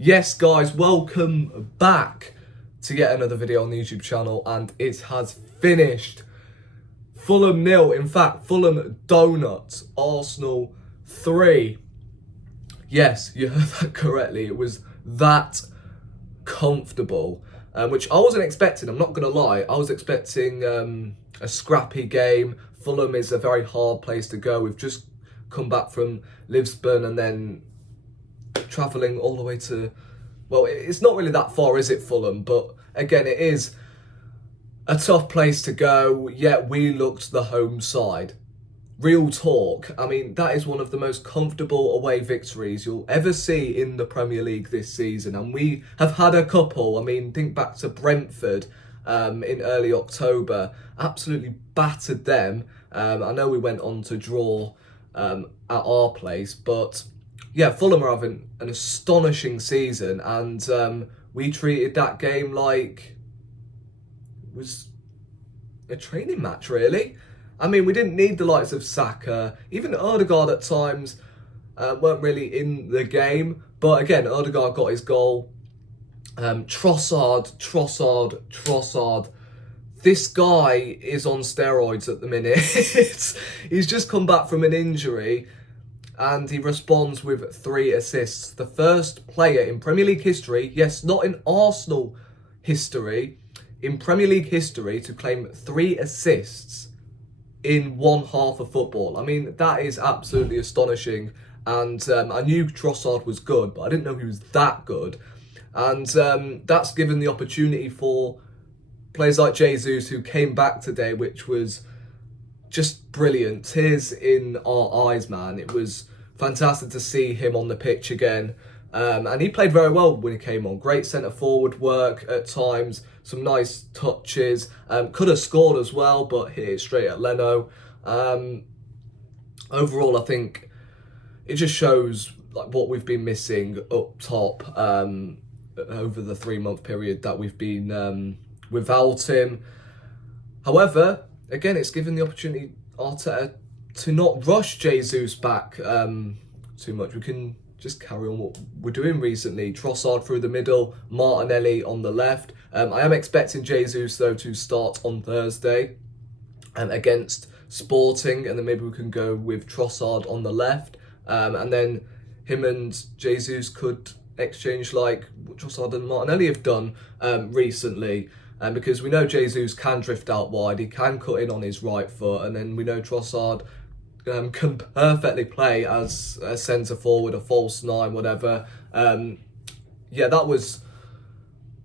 Yes guys, welcome back to yet another video on the YouTube channel, and it has finished. Fulham 0, in fact Fulham donuts, Arsenal 3. Yes, you heard that correctly, it was that comfortable, which I wasn't expecting, I'm not going to lie. I was expecting a scrappy game. Fulham is a very hard place to go. We've just come back from Lisbon and then travelling all the way to, well, it's not really that far, is it, Fulham? But again, it is a tough place to go, yet we looked the home side. Real talk, I mean, that is one of the most comfortable away victories you'll ever see in the Premier League this season, and we have had a couple. I mean, think back to Brentford in early October, absolutely battered them. I know we went on to draw at our place, but yeah, Fulham are having an astonishing season, and we treated that game like it was a training match, really. I mean, we didn't need the likes of Saka, even Odegaard at times weren't really in the game, but again, Odegaard got his goal. Trossard. This guy is on steroids at the minute. He's just come back from an injury, and he responds with 3 assists. The first player in Premier League history, yes, not in Arsenal history, in Premier League history to claim 3 assists in one half of football. I mean, that is absolutely astonishing. And I knew Trossard was good, but I didn't know he was that good. And that's given the opportunity for players like Jesus, who came back today, which was just brilliant. Tears in our eyes, man. It was fantastic to see him on the pitch again. And he played very well when he came on. Great centre-forward work at times. Some nice touches. Could have scored as well, but hit it straight at Leno. Overall, I think it just shows like what we've been missing up top over the 3-month period that we've been without him. However, again, it's given the opportunity Arteta to not rush Jesus back too much. We can just carry on what we're doing recently. Trossard through the middle, Martinelli on the left. I am expecting Jesus, though, to start on Thursday against Sporting, and then maybe we can go with Trossard on the left. And then him and Jesus could exchange like Trossard and Martinelli have done recently. Because we know Jesus can drift out wide, he can cut in on his right foot, and then we know Trossard can perfectly play as a centre forward, a false 9, whatever. Yeah, that was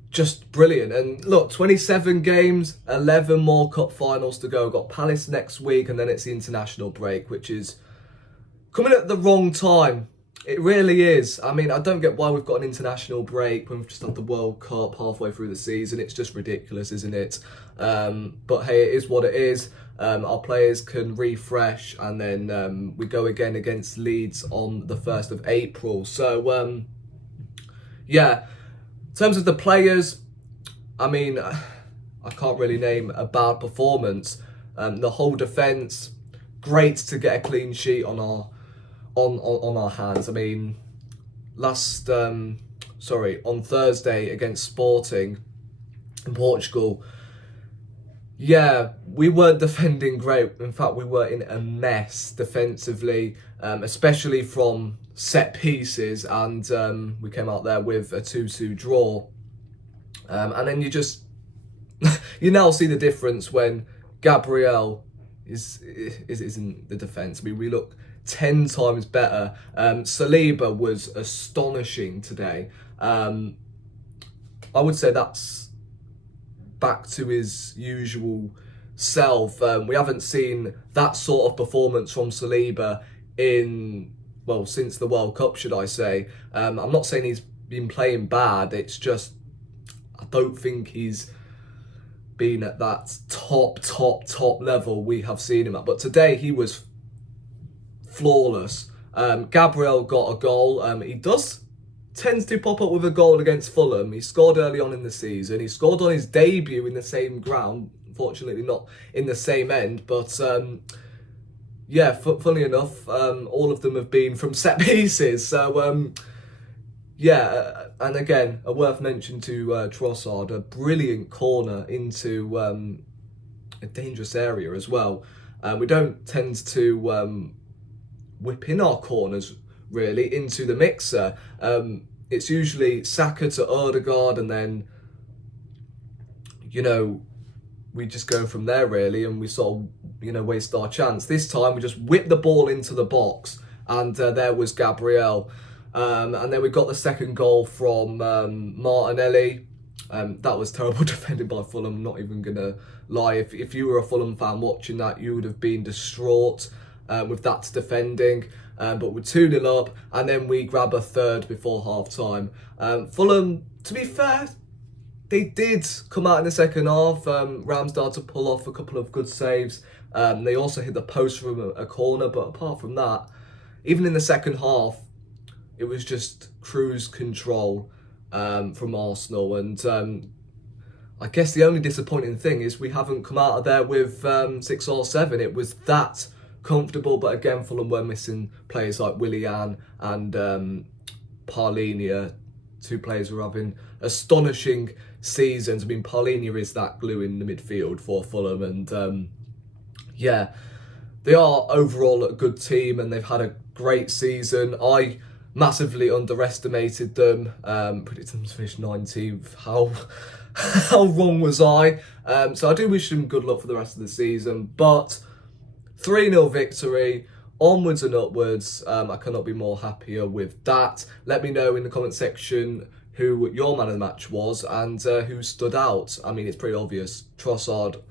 just brilliant. And look, 27 games, 11 more cup finals to go. We've got Palace next week, and then it's the international break, which is coming at the wrong time. It really is. I mean, I don't get why we've got an international break when we've just had the World Cup halfway through the season. It's just ridiculous, isn't it? But hey, it is what it is. Our players can refresh, and then we go again against Leeds on the 1st of April. So, yeah, in terms of the players, I mean, I can't really name a bad performance. The whole defence, great to get a clean sheet on our hands. I mean, on Thursday against Sporting in Portugal, yeah, we weren't defending great. In fact, we were in a mess defensively, especially from set pieces, and we came out there with a 2-2 draw. And then you now see the difference when Gabriel is in the defence. I mean, we look 10 times better. Saliba was astonishing today. I would say that's back to his usual self. We haven't seen that sort of performance from Saliba since the World Cup, should I say. I'm not saying he's been playing bad, it's just I don't think he's been at that top level we have seen him at. But today he was flawless. Gabriel got a goal. He tends to pop up with a goal against Fulham. He scored early on in the season. He scored on his debut in the same ground. Unfortunately, not in the same end. But yeah, funnily enough, all of them have been from set pieces. So yeah, and again, a worth mention to Trossard, a brilliant corner into a dangerous area as well. We don't tend to whip in our corners really into the mixer. It's usually Saka to Odegaard, and then, you know, we just go from there really, and we sort of, you know, waste our chance. This time we just whipped the ball into the box, and there was Gabriel. And then we got the second goal from Martinelli. That was terrible defended by Fulham, I'm not even going to lie. If you were a Fulham fan watching that, you would have been distraught with that defending. But we're 2-0 up, and then we grab a third before half-time. Fulham, to be fair, they did come out in the second half. Ramsdale to pull off a couple of good saves. They also hit the post from a corner, but apart from that, even in the second half, it was just cruise control from Arsenal. And I guess the only disappointing thing is we haven't come out of there with 6 or 7. It was that comfortable, but again, Fulham were missing players like Willian and Parlinia. 2 players who are having astonishing seasons. I mean, Parlinia is that glue in the midfield for Fulham, and yeah, they are overall a good team, and they've had a great season. I massively underestimated them, predicted them to finish 19th. How wrong was I? So I do wish them good luck for the rest of the season, but 3-0 victory, onwards and upwards. I cannot be more happier with that. Let me know in the comment section who your man of the match was and who stood out. I mean, it's pretty obvious. Trossard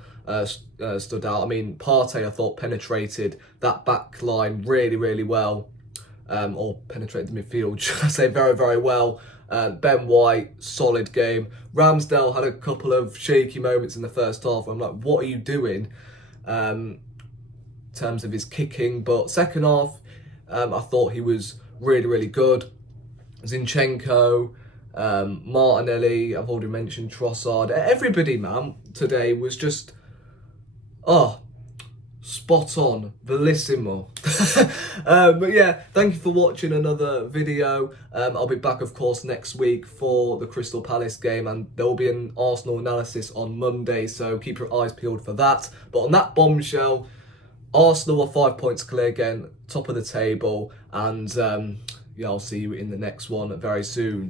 stood out. I mean, Partey, I thought, penetrated that back line really, really well. Or penetrated the midfield, should I say, very, very well. Ben White, solid game. Ramsdale had a couple of shaky moments in the first half. I'm like, what are you doing? In terms of his kicking, but second half, I thought he was really, really good. Zinchenko, Martinelli, I've already mentioned Trossard. Everybody, man, today was just, spot on, bellissimo. But yeah, thank you for watching another video. I'll be back, of course, next week for the Crystal Palace game, and there will be an Arsenal analysis on Monday, so keep your eyes peeled for that. But on that bombshell, Arsenal are 5 points clear again, top of the table, and yeah, I'll see you in the next one very soon.